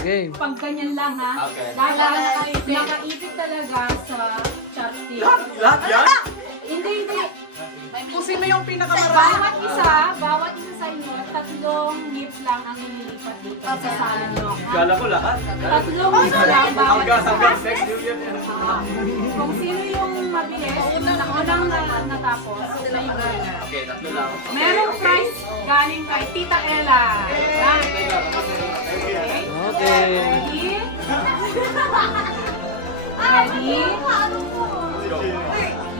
game. Pag ganyan lang ha. Okay. Dahil nakaipit talaga sa chopstick. Lahat yan? Hindi. Kung sino yung pinakamarami. Bawat isa sa inyo, 3 lips lang ang nililipat dito sa sala nyo. Kala ko lahat. 3 lips lang bawat Hanggang isa. next year yan. Kung sino yung mabilis, unang natapos, may winner. Okay, tatlo lang. Merong prize galing kay Tita Ella. Yan. Okay. Ready? Ready?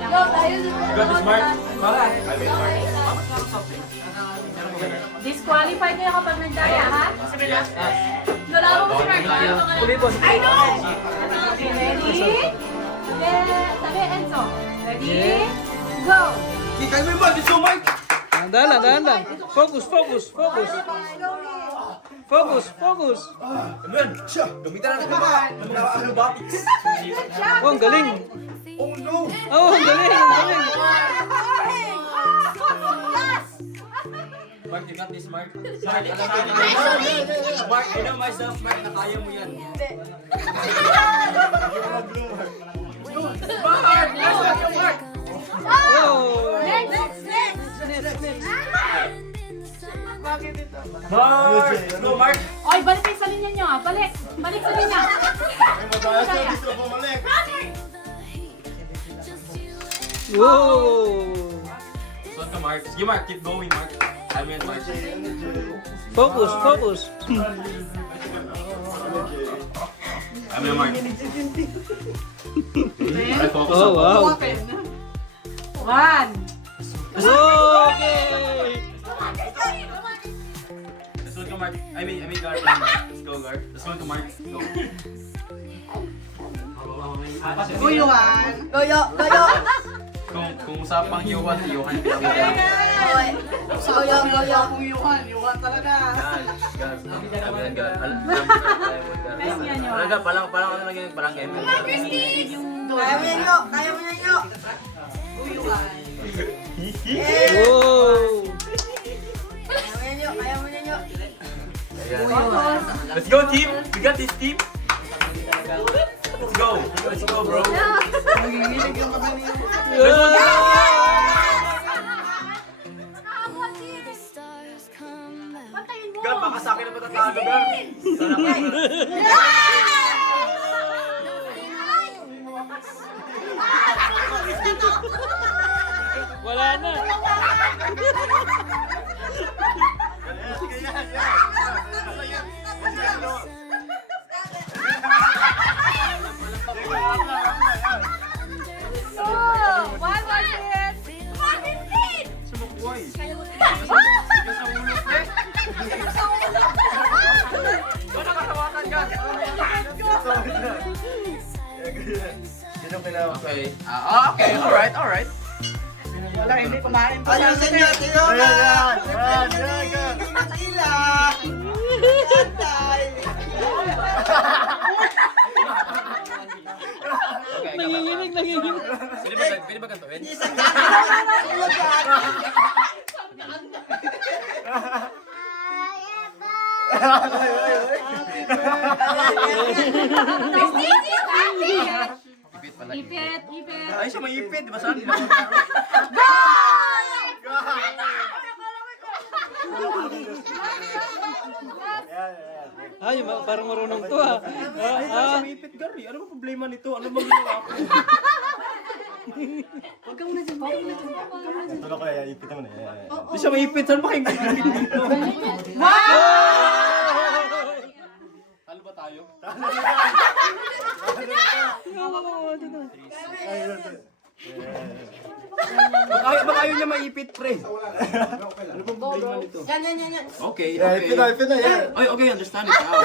You got this, Mark? Disqualified kayo kapag nagdaya, ha? Yes. Wala mo si Mark. I know! Okay, ready? Tabi, Enzo. Ready? Go! Kaya mo ba? Gusto, Mark? Dahan lang. Focus. Focus. Amen. Siya. Gamitan natin ng mga acrobatics. Oh, ang galing. Oh no! Oh, ang galing. Mark, you got this, Mark. Mark, Mark, I know myself, Mark, na kaya mo yan. Mark! Nasa ka, Mark! Oh. Next! Mark! Let's go, Mark! Oy, balik kayo sa linya nyo, ha? Balik sa linya. Whoa. So, ka, Mark. Sige, Mark, keep going, Mark. I mean, Mark. Focus. I mean, Mark. I focus Oh, on wow. 1. Okay. Let's go, Mark. I mean, Gar. Let's go, Gar. Let's go to Mark. Go. Guyuan. Kung usapang Yohan, Yohan. Guyuan talaga. Talaga, palang ano naging parang game. Kaya mo nyo. Guyuan. Whoa. Kaya mo nyo. Let's go, team. We got this, team. Let's go, bro. Nanginginig yung mata niyo. Gar, baka sa akin na matatalo, Gar. Sana ka. Wala na. Sumukway. Okay. Okay. Alright. Wala, hindi kumain pa. Ayusin niyo, tiyo ka! Tila! Yantay! Okay, Nanginginig. Pwede ba gantuin? Isang gano'n! Ipit pala. Ipit. Ay, siya may ipit. Di ba saan? Ay, parang marunong to ah. May ipit, Gary. Ano ba problema nito? Ano bang ginawa ko? Tulo ko, ipit mo na. Di siya may ipit. Saan ba kayo ipit dito? Talo ba tayo? Baka ayaw niya maipit, pre. Ano bang problema nito? Yan. Okay. Ipit na yan. Ay, okay, understand it now.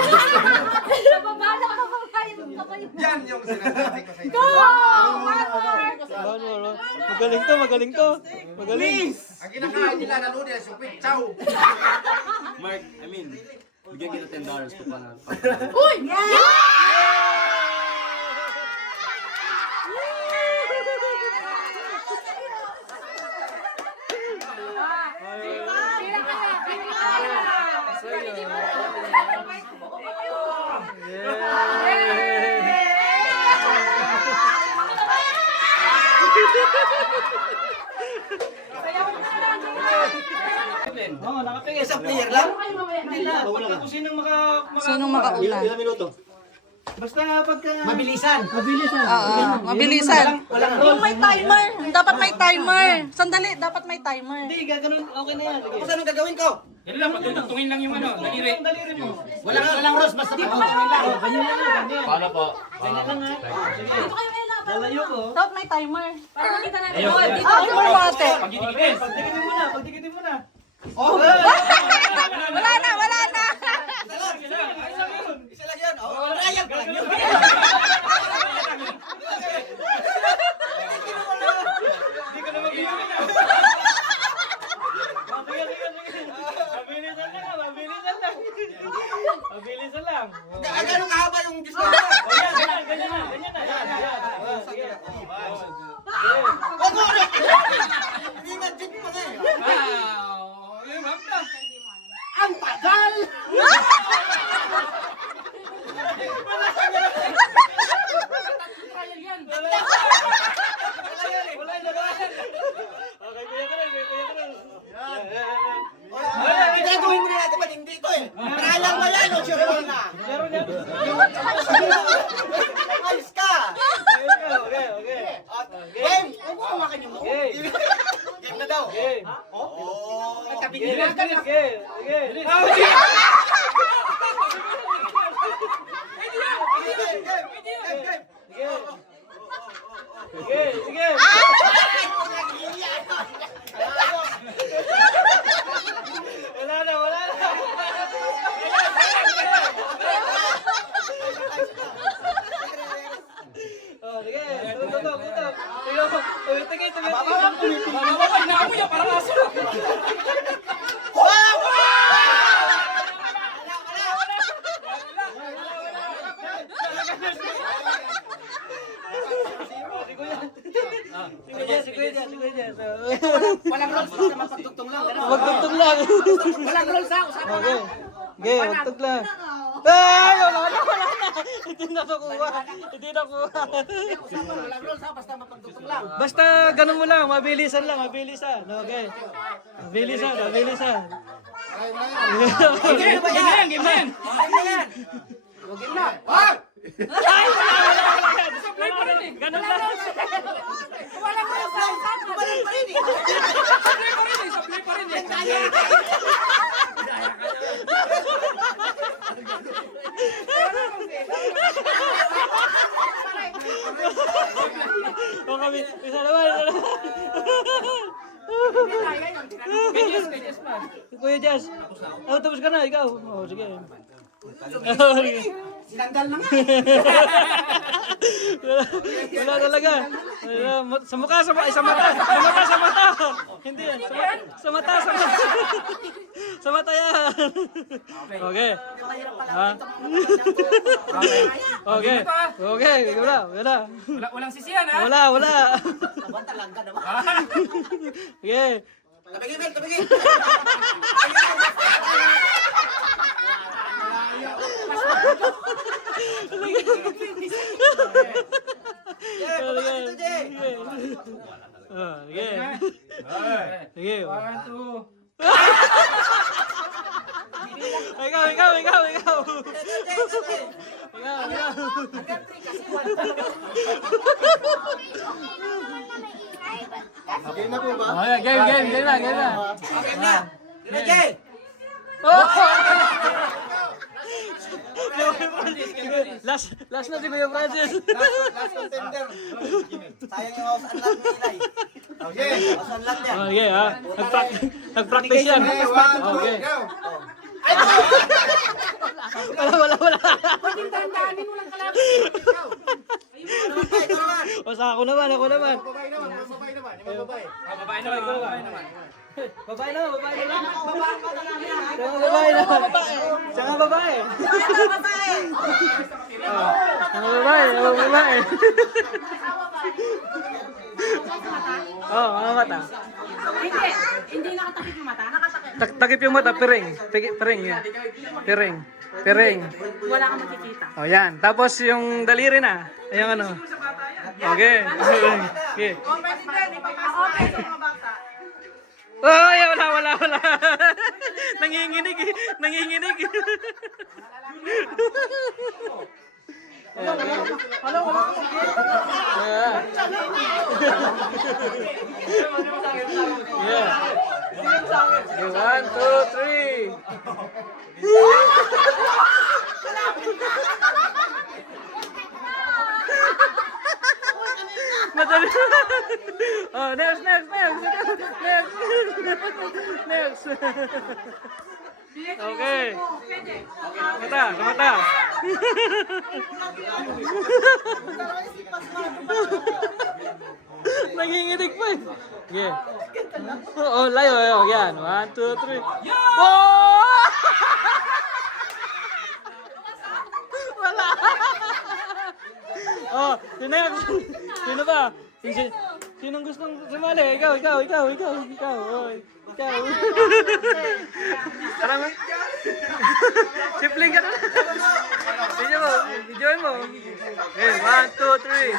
Yan yung sinasabi ko sa inyo. Magaling to. Magaling. Ang kinakain nila na lunes, yung quick chow. Mark, I mean, bigyan kita $10 ko pa na. Kung sinong Sinong makauna? Ilang minuto? Basta pagka... Mabilisan. Oo, mabilisan. Yung may timer. Dapat may timer. Sandali, dapat may timer. Hindi, gaganon. Okay na yan. Sige. Anong gagawin ko? Yan lang, pagtutungin lang yung ano, daliri. Yung daliri mo. Walang Ros, basta pagtutungin lang. Ganyan lang yan, ganyan. Paano po? Ganyan lang ha. Sige. Lalayo ko. Dapat may timer. Para makita natin. Ayun. Oh, dito. Ay, mo ate. Pagdidikitin. Pagdikitin mo na, pagdikitin mo na. Oh, Wala na, wala na. Isa lang yan. Oh, trial ka lang yun. Hindi ka na magbibigay na. Mabilisan lang, mabilisan lang. Mabilisan lang. Gano'ng kahaba yung gusto mo? Ganyan, ganyan, ganyan na, ganyan na. Yan, yan. Sige. Wag mo! Hindi na jeep pa nga eh. ang tagal! Trial yan. Wala yung labanan. Okay, kuya ka rin, kuya ka rin. Gagawin mo na natin ba't hindi ko eh. Trial ba yan o sure na? Meron yan. Ayos ka! Okay, okay. Game! Huwag mo kumakan yung mo. Okay. Game na daw. Okay. Oh! Bilis, bilis, okay. Okay. Sige, sige. Wala na, wala na. Oh, sige. Tutok, tutok. Tingin, Mababay na ako yan, parang aso. Walang Ros, basta magpagtugtong lang. Magtugtog lang. Walang Ros ha, usapan Okay. lang. Okay, magtugtog lang. Ay, wala na, wala na. Hindi na nakuha. Hindi nakuha. Usapan, walang Ros ha, basta magpagtugtong lang. Basta ganun mo lang, mabilisan lang, mabilisan. Okay. Mabilisan, mabilisan. Game na yan, game na yan. Huwag na. Hoy! Ay, wala, wala, wala. Supply pa rin eh. Ganun lang. Walang Ros ha, usapan. Walang pa rin eh. Supply pa rin eh. O kami, isa naman, isa naman. Kanyas pa. Kuya Jazz. Oh, tapos ka na, ikaw. Oh, sige. Sinanggal na nga. Wala talaga. Sa mukha, sa mata. Sa mata, sa mata. Hindi yan. Sa mata, sa mata. Sa mata yan. Okay. Ha? Okay. Okay. Wala, wala. Walang sisiyan ha. Wala, wala. Okay. Tabigin, Mel, tabigin. Sige. Sige. One, two. Ikaw. Ikaw. Game na po ba? Okay, game na. Okay na. Ready? Last na si Kuya Francis. Last contender. Sayang yung house unlock ni Eli. Okay. House unlock yan. Okay, ha. Nag-practice yan. Okay, 1, 2, Okay. go. Wala. Pwedeng tandaanin mo lang kalaban. Ito naman. O sa ako naman. Babae naman. Babae naman. Babae naman. Babae naman. Saka babae. Babae. Oh, mga mata. Hindi nakatakip yung mata. Nakatakip. Takip yung mata, piring. Piring yan. Piring. Wala kang makikita. Oh, yan. Tapos yung daliri na. Ayun ano. Okay. Okay. Okay. Oh, wala. Nanginginig eh. Nanginginig. Yeah. Okay, 1, 2, 3. Madali. Oh, next. Next. Okay. Mata. Nanginginig pa eh. Okay. Oh, layo. Yan. 1, 2, 3. Oh! Wala. Oh, sino ba? Sinong gustong sumali? Ikaw. Oh, ikaw. Tara mo. Sipling ka na. Video mo. Okay, 1, 2, 3.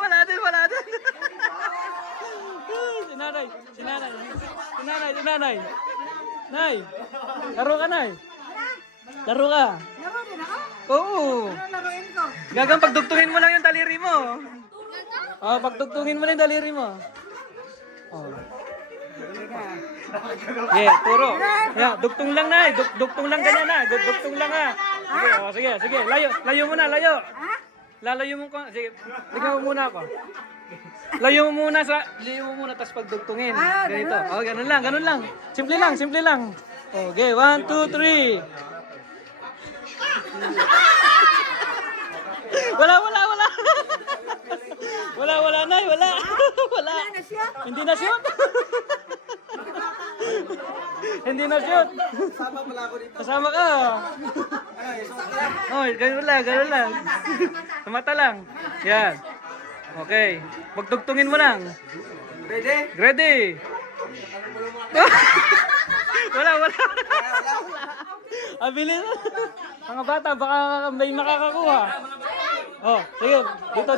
Wala din. Sinanay. Nay, laro ka, Nay. Laro ka. Laro din ako? Oo. Ano laruin ko? Gagang pagdugtungin mo lang yung daliri mo. Oh, pagdugtungin mo lang yung daliri mo. Oh. Yeah, turo. Yeah, dugtong lang na. Dugtong lang ganyan na. Dugtong lang ha. Sige, sige. Layo muna. Lalayo mo ko. Sige, tignan mo muna ako. Layo mo muna tapos pagdugtungin. Ganito. Oh, ganun lang. Simple lang. Okay, 1, 2, 3. Wala. Wala, Nay. Wala. Hindi na shoot. Hindi na shoot. Sama pala ako dito. Kasama ka. Oh, ganun lang. Sa mata lang. Yan. Okay. Pagtugtungin mo lang. Ready? Wala. Abilis. Mga bata, baka may makakakuha. Oh, sige. Dito.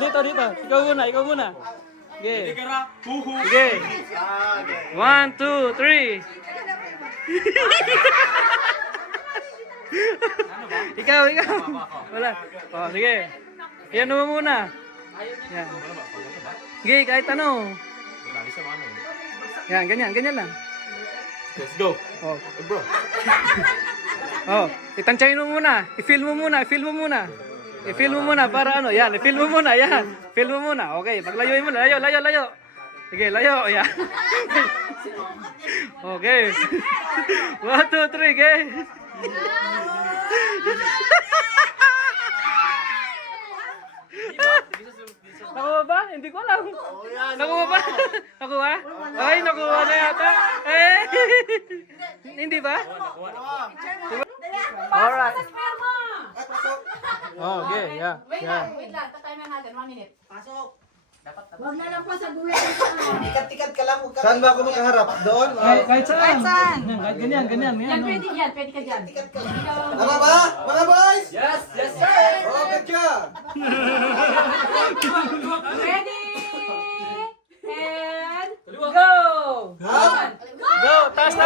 Ikaw muna. Okay. Sige. 1, 2, 3. Ikaw. Wala. Oh, sige. Yan mo muna. Yan. Sige, kahit ano. Yan, ganyan lang. Let's go. Oh. Bro. Oh, itansyahin mo muna. I-feel mo muna para ano. Yan, i-feel mo muna. Okay, paglayuin mo. Layo. Sige, layo. Yan. Okay. 1, 2, 3, okay. Nakuha ba? Hindi ko alam. Nakuha ba? Nakuha? Ay, nakuha na yata. Eh. Hindi ba? Alright. Oh, okay, yeah. Wait lang. Tatimer natin. 1 minute. Huwag na lang pa sa buhay. Tikat ka lang. Saan ba ako makaharap? Doon? Kahit saan. Yan, kahit ganyan. Yan, pwede ka dyan. Tama ba? Mga boys? Yes, sir. Oh, good job. Ready? And go! Ha? Go, taas.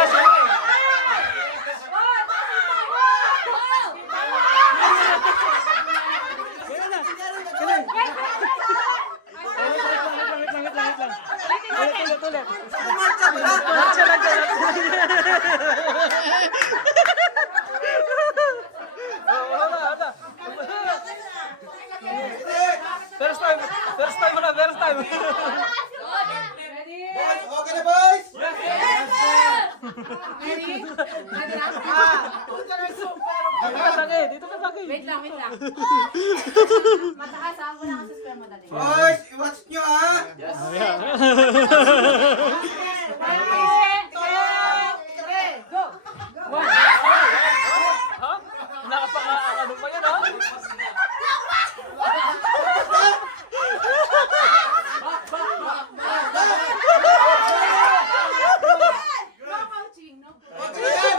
Ulit. Marcha lang. Wala. First time muna. Ready? Okay na, boys? Ready? Dito ka sakit. Wait lang. Mataas ha. Wala ka sa sperm mo dali. Boys, i-watch nyo, ha? Go! Ha? Nakapaka-ano pa yun, ha? No coaching, no. Okay na yan.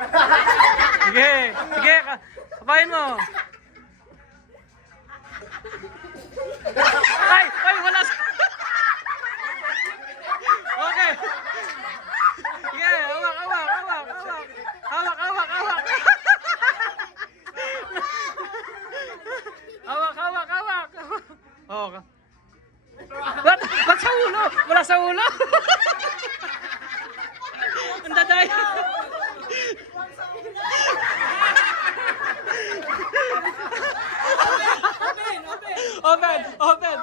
Sige, sige, kapain mo. Ay, ay, wala sa... Okay. Sige, hawak, hawak, hawak, hawak. Hawak, hawak, hawak. Hawak, hawak, hawak. Oh, ba't sa ulo? Wala sa ulo. Ang dadaya. Open, open.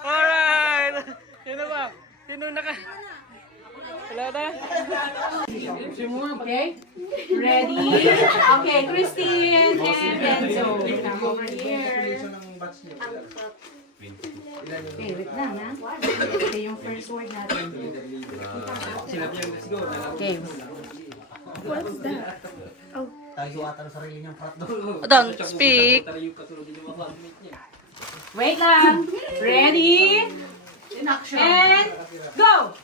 Alright. Sino ba? Sino naka... Wala na? Okay? Ready? Okay, Christine and Enzo. Come over here. Okay, wait lang ha. Okay, yung first word natin. Okay. Tayo ata ng sarili niyang prat doon. Don't speak. Wait lang. Ready? And go!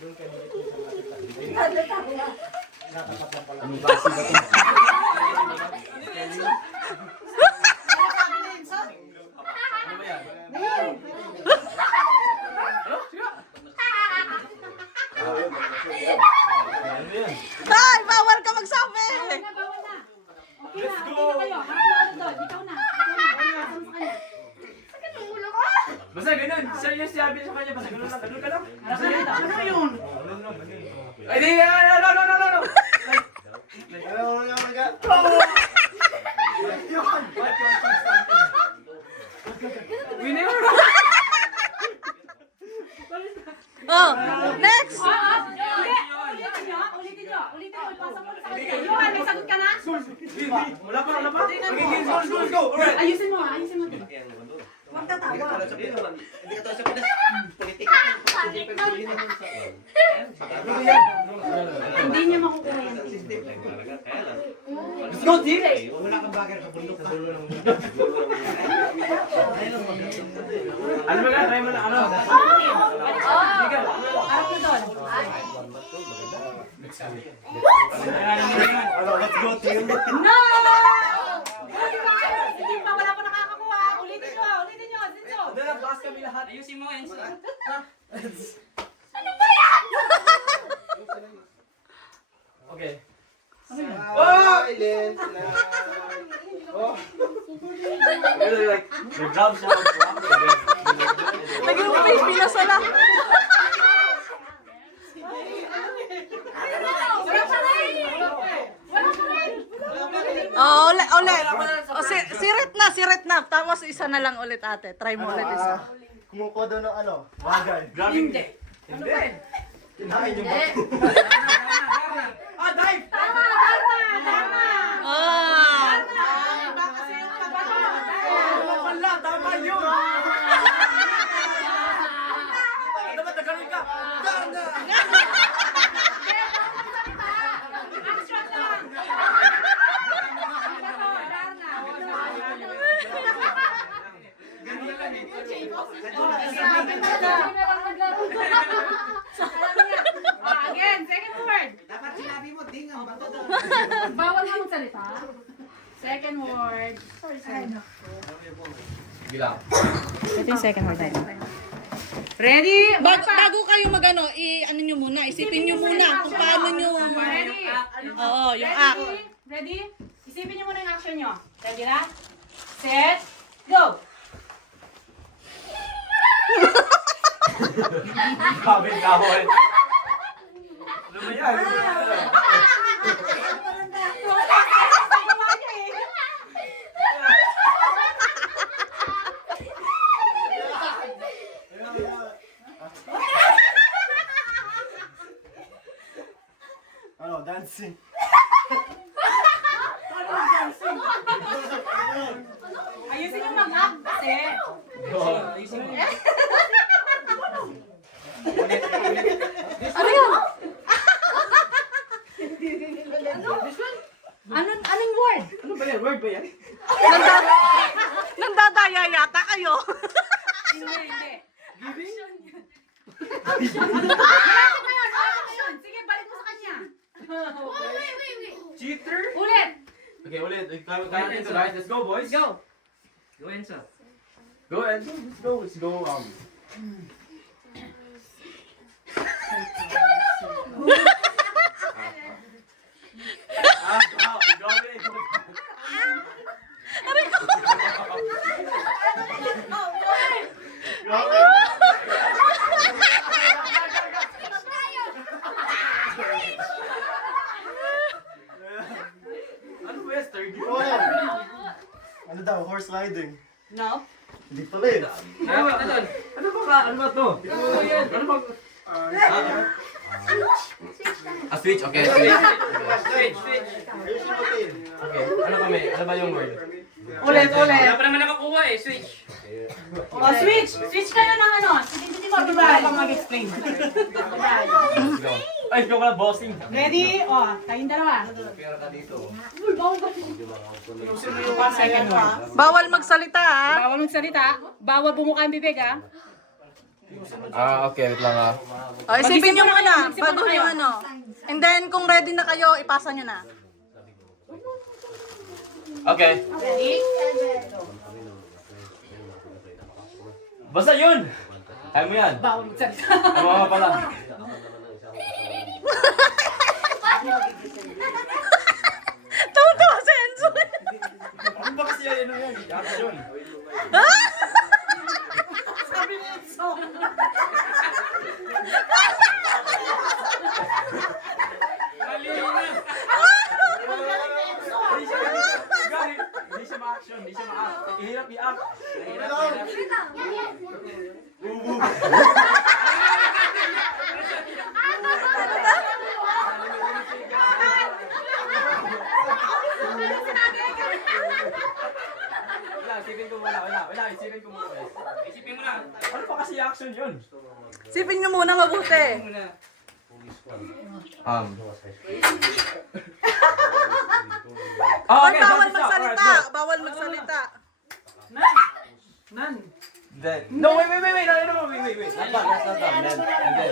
Ay, bawal ka magsabi. Bawal na, bawal na. Okay na, okay na kayo. Harap na doon. Ikaw na. Basta ganun. Serious sabi sa kanya. Basta ganun lang. Ganun ka lang. Ano yun? Ay, di. No. Winner! Oh, next. Ulitin nyo. Ipasa mo sa kanya. Johan, may sagot ka na? Wala pa. Magiging go. Alright. Ayusin mo. Huwag tatawa. Hindi niya makukuha yan. Let's go, team! Ano ba try mo na ano? Harap na doon. Let's go, team. No! Hindi pa, wala pa nakakakuha. Ulitin nyo. Dito. Bakas kami lahat. Ayusin mo, Enzo. Okay. Silent na. Oh. Your job siya. Nag-upay pila sala. Oh, ulit. Oh, sirit na. Tapos isa na lang ulit ate. Try mo ulit isa. Kumukuha daw ng ano? Bagay. Hindi. Kinain yung bato. Dive! Ah. Wala, tama yun! Dapat nagkaroon ka! Gana! Again, second word. Dapat sinabi mo, ding ang bato daw. Bawal na magsalita. Second word. Sige lang. Ito yung second word natin. Ready? Bago kayo magano, ano nyo muna, isipin nyo muna kung paano nyo. Ready? Oo, yung act. Ready? Isipin nyo muna yung action nyo. Ready na? Set, go! Sabi ka ho eh. Ano ba yan? Ano, dancing. Ayusin yung mag-act kasi. Ano yun? Anong word? Ano ba yan? Word ba yan? Nandadaya yata kayo. Hindi. Giving? Sige, balik mo sa kanya. Cheater? Ulit. Okay, ulit. Kaya natin ito, guys. Let's go, boys. Go. Go, Enzo. Go, and let's go. Go, ano ba yan, third year? Ano daw? Horse riding. No. Hindi pala eh. Ano ba to? Ano ba? Switch, okay. Switch. Ayusin mo, Tin. Okay, ano kami? Ano ba yung word? Ulit. Wala pa naman nakakuha eh. Switch. Switch. Switch kayo ng ano. Hindi mo diba? Mag-explain. Let's go. Ay, ikaw ka bossing. Ready? Kayong dalawa. Pera ka dito. Second one. Bawal magsalita ha. Bawal magsalita. Bawal bumuka ang bibig ha. Okay, wait lang Isipin nyo muna, Mag-isip bago muna kayo. nyo ano. And then, kung ready na kayo, ipasa nyo na. Okay. Ready? Basta yun! Kaya mo yan. Bawal magsalita. Ano nga pala? Tawa-tawa si Enzo. Ano ba kasi yan? Ano yan? Action. Sabi ni Enzo. Hindi siya ma-action. Hindi siya ma-act. Ihirap i-act. Wala, isipin ko muna. Wala, isipin ko muna. Isipin mo na. Ano pa kasi action yun? Sipin nyo muna mabuti. Oh, Or bawal magsalita. Bawal magsalita. No, wait. No, wait. Not bad. Then.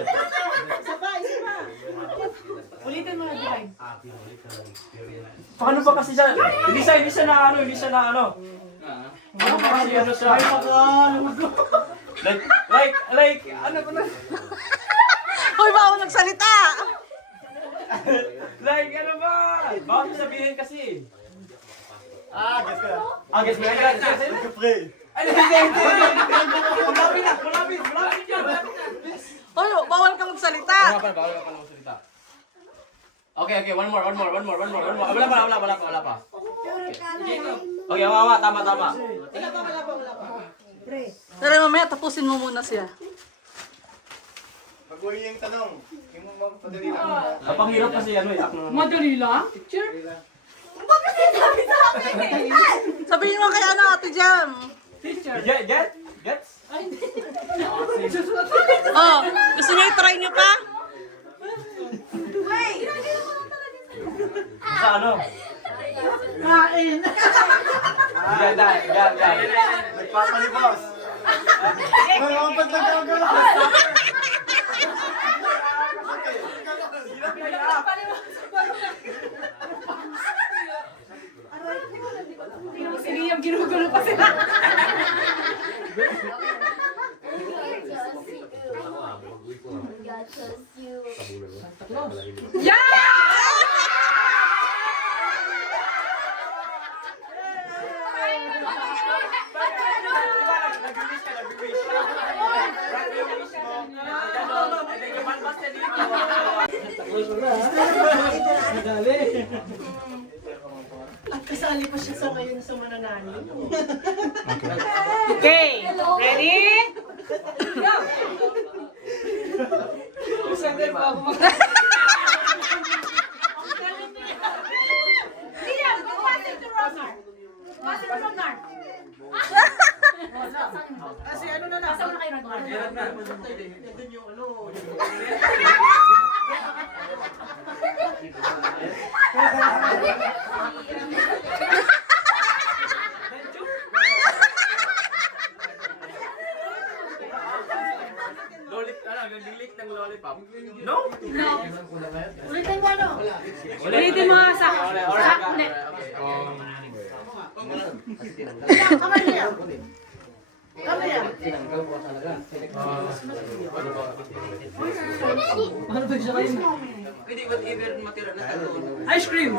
Ulitin mo na drive. Paano ba kasi siya? Hindi siya na ano. Ano ba kasi ano siya? Like, ano ba na? Hoy, bawal magsalita. Like, ano ba? Bawal mo sabihin kasi. Guess ko na. Guess mo yan. Nagka-pray. Ay, hindi. Malapit yan. Hoy, bawal ka magsalita. Bawal ka pala magsalita. Okay, one more. Wala pa. Okay, wawa, tama. Pero mamaya, tapusin mo muna siya. Pag huli yung tanong, yung magpadali lang. Kapag hirap kasi ano eh, act na. Madali lang. Sabihin mo kay ano, Ate Jam. Gets? Oh, gusto niyo i-try nyo pa? Sa ano? Kain. Yan. Nagpapalibas. Wala akong ba't nagkagano? Si Liam, ginugulo pa sila. Kasali pa siya sa ngayon sa mananalo. Okay. Ready? Liam, pass it to Ronar. Pass it to Ronar. Kasi ano na Pasa mo na kay Ronar. Doon yung ano. Naglilik ng lollipop. No? Ulitin mo ano? Ulitin mo sa net. Pwede ba't even matira na tayo? Ice cream!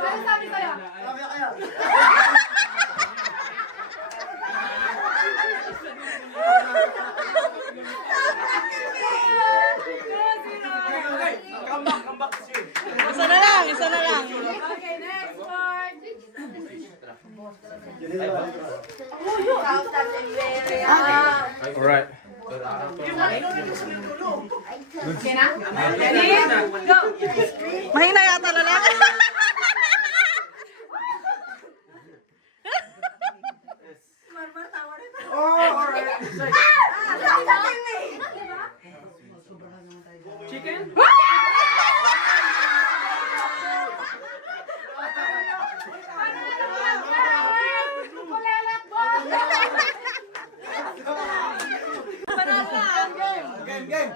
Ano sabi sa'yo? Isa na lang, isa na lang. Okay, next word. Alright. Okay na? Ready? Go! Mahina yata lalaki. Chicken? Kulelat mo! Game.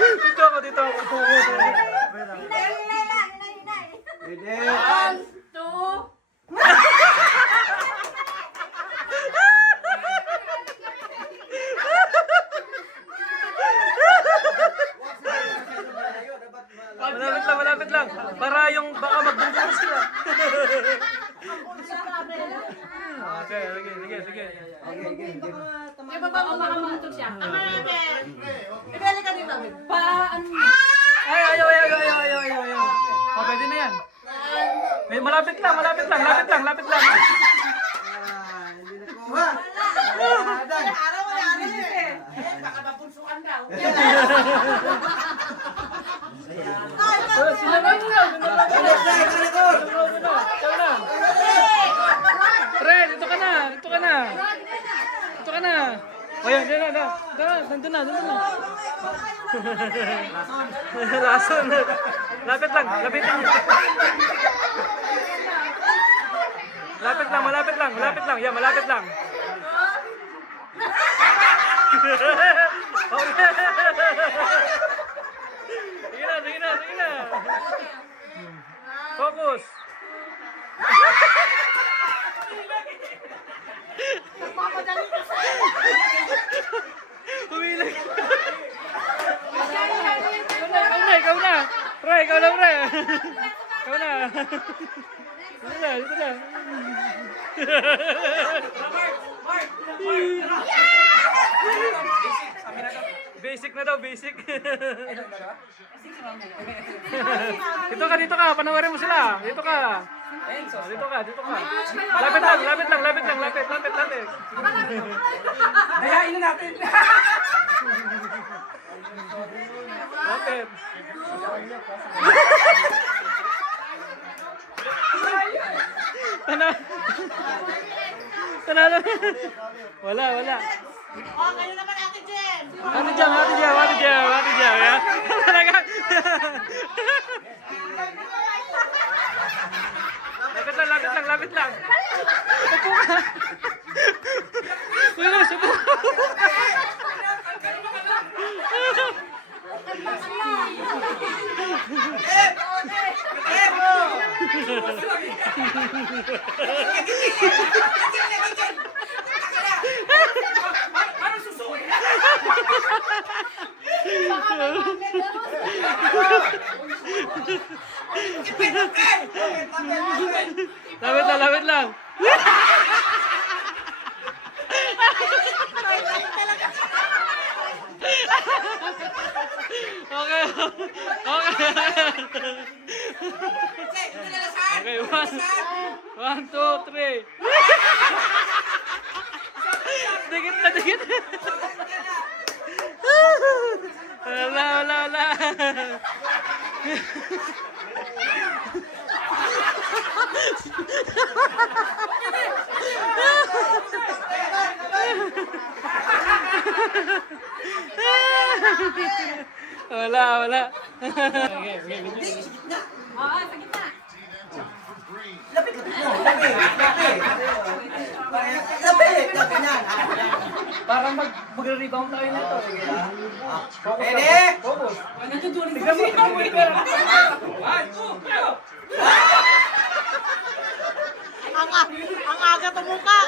Dito ako, dito ako. Ready? Two. Malapit lang. Para yung baka magbungkos sila. Okay, sige. May baba ko baka mamutok siya. Ibalik ka dito. Pa, ano? Ay, ayaw. Oh, pwede na yan. May malapit lang. Lapit lang. Araw mo yan eh. Pre, dito ka na. O yan, dyan na. Nandun na. Lason. Lapit lang. Lapitin niyo. Malapit lang. Yan, malapit lang. Sige na. Focus. Humilag. Ikaw na. Pre, ikaw na. Dito na. Basic na daw. Dito ka. Panawarin mo sila. Dito ka. Lapit lang. Dayain na natin. Lapit. Tanalo. Wala. Oh, kayo naman Ate Jen. Ate Jam. Ya. Talaga. Lapit lang. Upo ka. Upo. Lapit lang. Okay. Okay, 1, 2, 3. Dikit. Wala. Wala. Okay. Oo, sa gitna. Lapit mo. Lapit yan. Parang mag-rebound tayo nito. Pwede. Ang aga tumuka.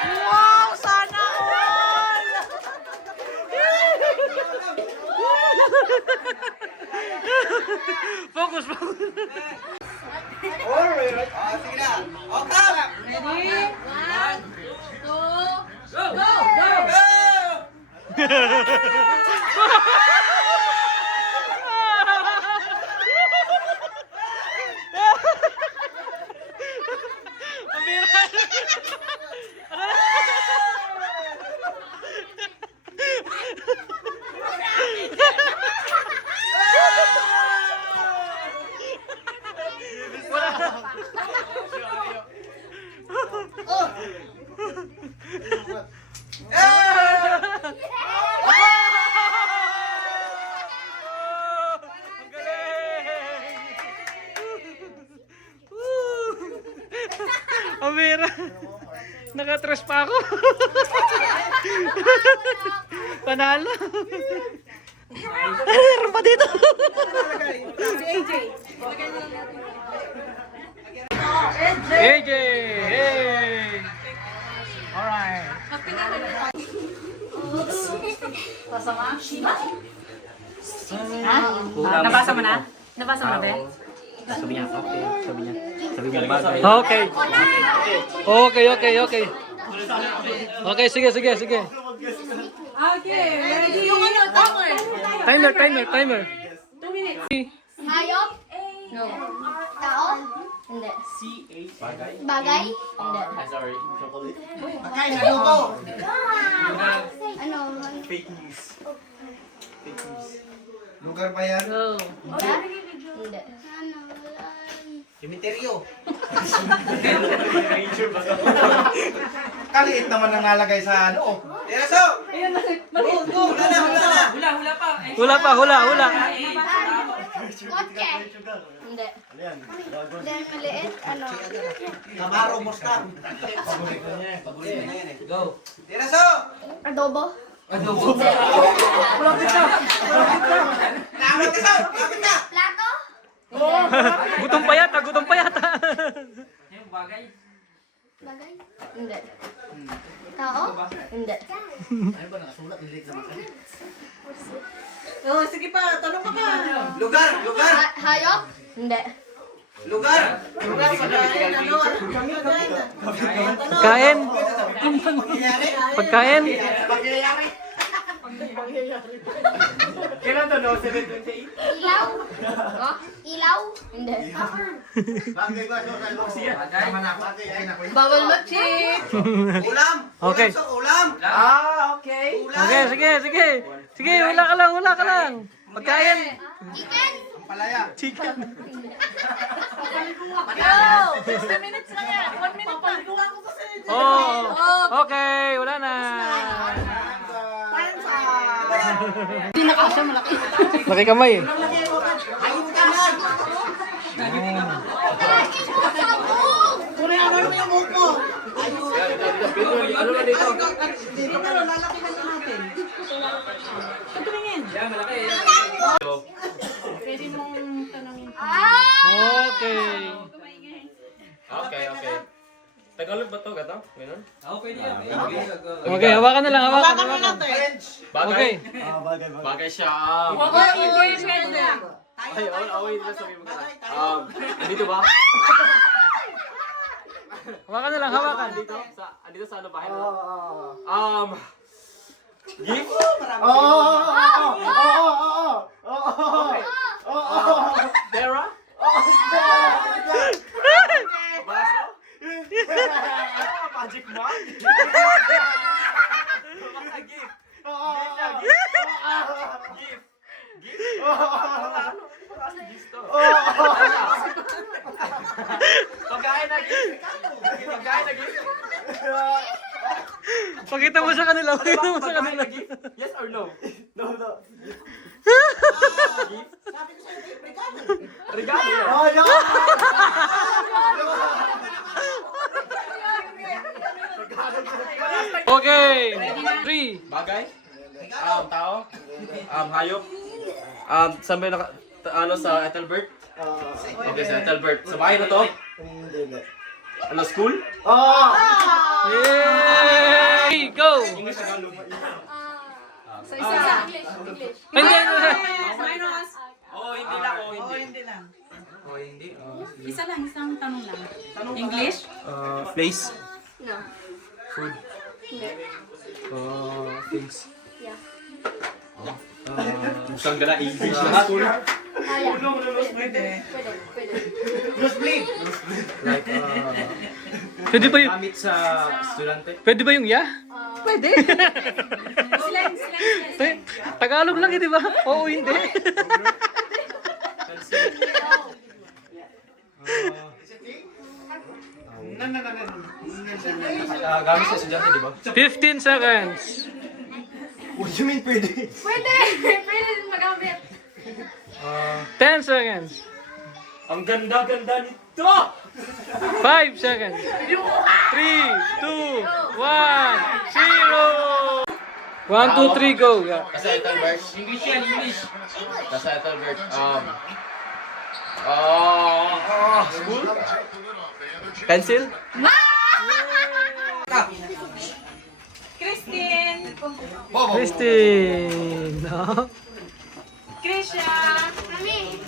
Wow, sana all! Focus. Sige na. O, tama. Ready? 1, 2, go! Amira, nakatres pa ako. Panalo. Meron pa dito. AJ! Hey! Alright. Nabasa mo na? Nabasa mo na, Ben? Okay. Okay, sige. Okay, ready? Yung ano, timer. Timer. 2 minutes. Hayop? No. Tao? Hindi. Bagay? Hindi. Sorry. Kain na luto. Ano? Fake news. Lugar ba yan? Lugar? Hindi. Ano? Cemeteryo. Kaliit naman ang nalagay sa ano. Tiraso! Go! Hula na! Hula. Kotse? Hindi. Then maliit? Ano? Camaro Mustang. Go! Tiraso! Adobo? Lapit na! Plato? Gutom pa yata. Bagay? Hindi. Tao? Hindi. Oh, sige pa, tanong ka pa. Lugar! Hayop? Hindi. Lugar! Pagkain. Kailan to, no? 728? Ilaw? Ilaw? Hindi. Bawal mag-chip. Ulam! Okay. Ulam sa ulam! Okay. Ulam! Okay, sige. Sige, hula ka lang. Pagkain. Chicken? Palaya! Chicken. Oh, 60 minutes lang yan. 1 minute pa. Oh. Okay, wala na. Hindi nakasya, malaki. Laki kamay eh. Ayun ka lang! Kunin mo yung buko. Ano na dito? Dito na, lalaki na natin. Katumingin. Pwede mong tanongin. Okay. Okay. Tagalog ba to? Gato? Ganun? Okay, hawakan na lang. Hawakan mo natin. Bagay? Okay. Bagay siya. Engagement lang. Ay, wait na sabihin mo ka. Dito ba? Hawakan na lang, hawakan. Andito sa ano bahay mo? Gift? Pera? Baso? Magic Mug? Basta gift. Gift. Gift? Ano? Gift to? Bagay na gift. Pakita mo sa kanila, pakita mo sa kanila. Yes or no? No, no. Regalo. Oh, no! Okay, 3. Bagay? Tao? Hayop? Saan ba yung ano sa Ethelbert? Okay, sa Ethelbert. Sa bahay na to? Hindi. Ano, school? Oh! Yay! Go! English, Tagalog. So, isa. English. Hindi, Minus. Oh, hindi lang. Hindi lang. Oh, hindi. Isa lang, isang tanong lang. English? Place? No. Food? Hindi. Things? Yeah. Isang gala English na school? Yeah. Pwede. Like, pwede ba yung, gamit sa estudyante? pwede ba yung ya? Pwede. Slang. Tagalog lang di ba? Oo, hindi. Gamit sa estudyante, di ba? 15 seconds. What do you mean pwede? Pwede din magamit. 10 seconds. Ang ganda-ganda nito! 5 seconds. 3, 2, 1, 0. 1, 2, 3, go. Yeah. Nasa Ethelbert. English yan, English. Nasa Ethelbert. School? Pencil? Christine. Christine. No? Krisha. Mami.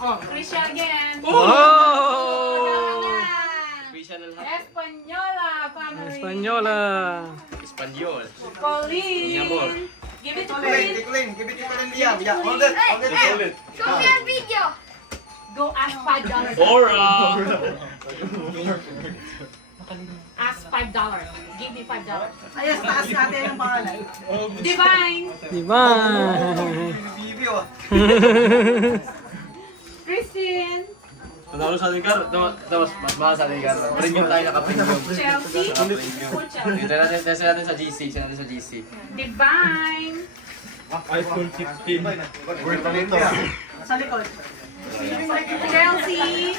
Oh, Krisha again. Oh! Christian na lahat. Espanyola family. Espanyola. Espanyol. Pauline. Amor. Give it to Tikuling, Pauline. give it to Liam. Yeah, hold it. Solid. Show me a video. Go ask $5. Aura! Ask $5. Give me $5. Ayos, taas natin yung pangalan. Divine. Diba? Bibi, oh. Christine. Panalo sa ating kar. Mas mahal sa ating kar. Premium tayo naka-premium. Chelsea. Dito natin, test natin sa GC. Siya natin sa GC. Divine. iPhone 16. Word pa nito. Sa likod. Chelsea.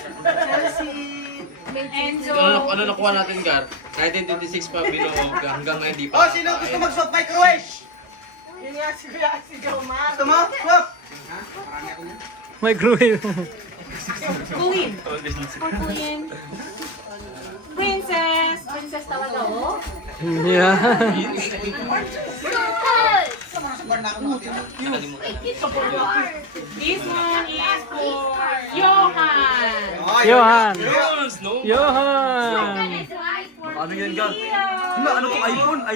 Enzo. Ano nakuha natin, Gar? 1926 pa binuog hanggang ngayon di Oh, pa. sino gusto mag-swap microwave? Yun nga si Gilmar. Gusto mo? Swap! Microwave. Queen. Queen. Princess. Princess talaga, oh. Yeah. This one is for Johan. Johan. Yes, no? Johan. Ano yan, Gar? Ano to? iPhone? Oh,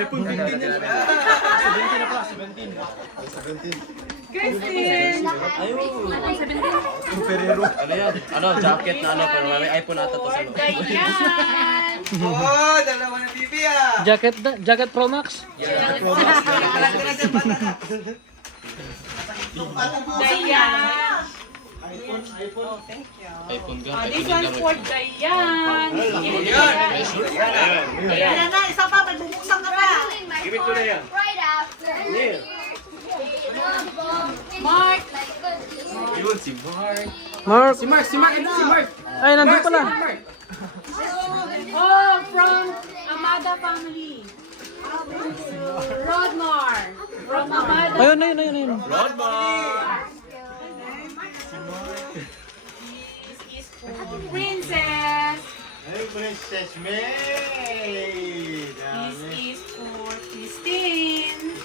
iPhone 15 yan. 17 na pala, 17. Christine. Ano yan? Ano, jacket na ano, pero may iPhone ata to sa loob. Dayan. Oh, dalawa na Bibi, ah. Jacket Pro Max. Dayan. iPhone Gar. This one for Dayan. Ayan na, isa pa, may bubuksan ka pa. Give it to them. Right after. Mark. Yun, si Mark. Mark. Si Mark. Ay, nandun pala. Oh, from Amada family. Rodmar. From Amada. Ayun. Rodman. This is for Princess. Hey, Princess May! This is for Christine.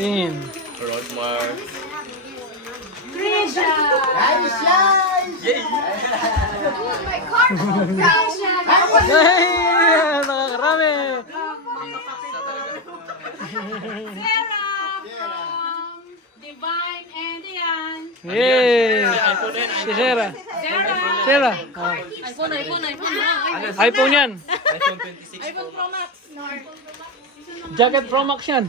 15. Rodmar. Trisha. Oh my God. Yay! Nakakarami. Sarah from Divine and Diane. Yay! iPhone yan. Si Sarah. Sarah. Sarah. Oh. iPhone yan. iPhone 26 Pro Max. Jacket Pro Max yan.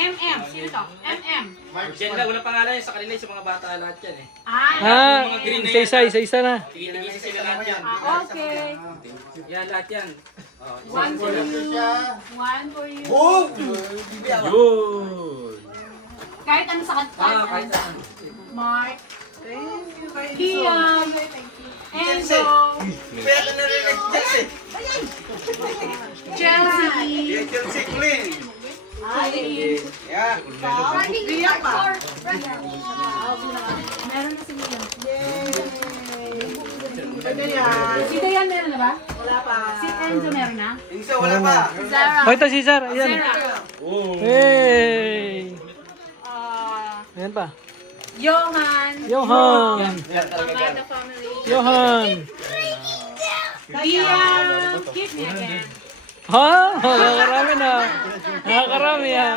MM. Sino to? MM. Diyan lang, unang pangalan yan sa kanila, sa mga bata lahat yan eh. Ah, isa-isa na. Tigil-tigil sila lahat yan. Okay. Yan, lahat yan. One for you. One for you. Boom! Yun! Kahit ano sa kanta. Kahit saan. Mark. Liam. Enzo. Kaya ka narinig Chelsea. Chelsea. Chelsea clean. Eileen. Yeah. Liam pa. Meron na si Liam. Si Dayan meron na ba? Wala pa. Si Enzo meron na? Inso, wala pa. Zara. Oh, ito si Sir. Ayan. Zara. Hey! Ah, Ayan pa. Johan. Johan! Amanda family. Johan! Liam. Kiss me again. Ha? Nakakarami na. Nakakarami ha.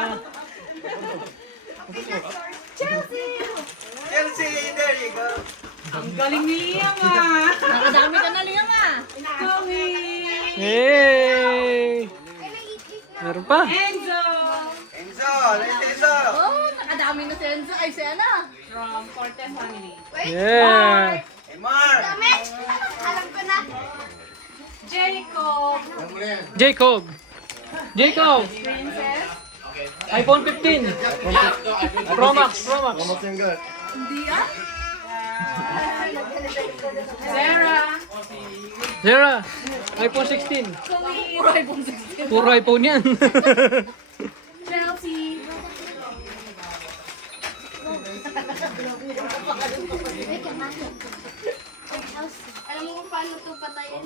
Chelsea, there you go. Ang galing ni Liam ah. Nakadami ka na Liam ah. Coming. Hey! Meron pa. Enzo. Enzo, let's Enzo. Oh, nakadami na si Enzo. Ay, si Ana. From Cortez family. Yeah! Hey, Mark. Alam ko na. Jacob. Jacob! Jacob! Princess. iPhone 15! Pro Max! Pro Max! Hindi ah. Sarah. Zara! iPhone 16! Puro iPhone 16. Puro iPhone yan! Chelsea. Alam mo kung paano ito patayin?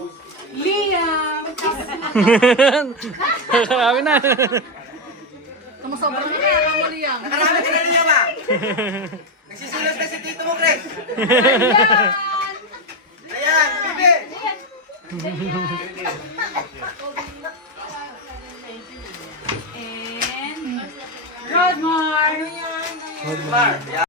Liam. Nakakarami na! Kumusobra na kaya mo Liam. Nakarami ka na niya ba? Nagsisulat na si Tito mo, Chris. Ayan, bibi. And Rodmar. Mark, yeah.